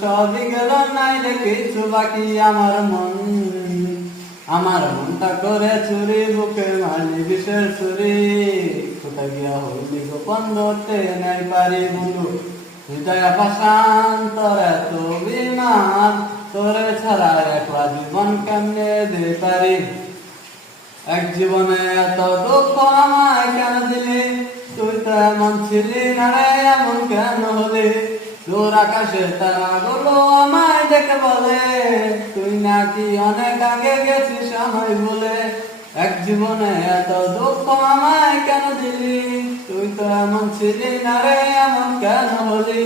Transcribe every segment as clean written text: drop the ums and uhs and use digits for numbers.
সবই গেল নাই রে কিছু বাকি। আমার মনটা করে চুরি, বুকে মারলি বিষের ছুরি। কোথায় গিয়া হইলি গোপন ধরতে নাই পারি বন্ধু। হৃদয় পাষাণ তোর এত অভিমান, তোরে ছাড়া একলা জীবন কেমনে দিতে পারি। এক জীবনে এত দুঃখ আমায় কেন দিলি, তুই তো এমন ছিলি না রে, এমন কেন হলি। দূর আকাশে তারাগুলো আমায় দেখে বলে, তুই নাকি অনেক আগে গেছিস আমায় বলে। এক জীবনে এত দুঃখ আমায় কেন দিলি, তুই তো এমন ছিলি না রে, এমন কেন হলি।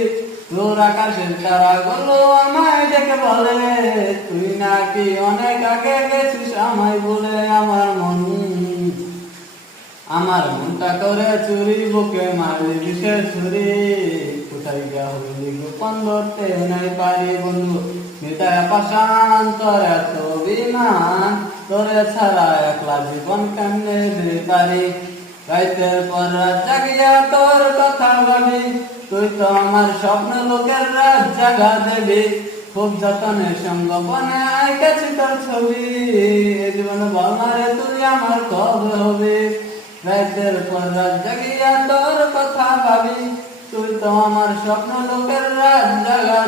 দূর আকাশের তারাগুলো আমায় দেখে বলে, তুই নাকি অনেক আগে গেছিস আমায় বলে। আমার মনটা করে চুরি, বুকে মারলি বিষের ছুরি। কোথায় গিয়া হইলি গোপন ধরতে নাই পারি বন্ধু। হৃদয় পাষাণ তোর এত অভিমান, তোরে ছাড়া একলা জীবন কেমনে দিতে পারি। রাইতের পর রাত জাগিয়া তোর কথা ভাবি, তুই তো আমার স্বপ্ন লোকের রাত জাগা দেবি। খুব যতনে সঙ্গোপনে আঁকেছি তোর ছবি, এ জীবন বল না রে তুই আমার কবে হবি। রাতের পর রাত জাগিয়া তোর কথা ভাবি, তুই তো আমার স্বপ্ন লোকের রাত জাগা।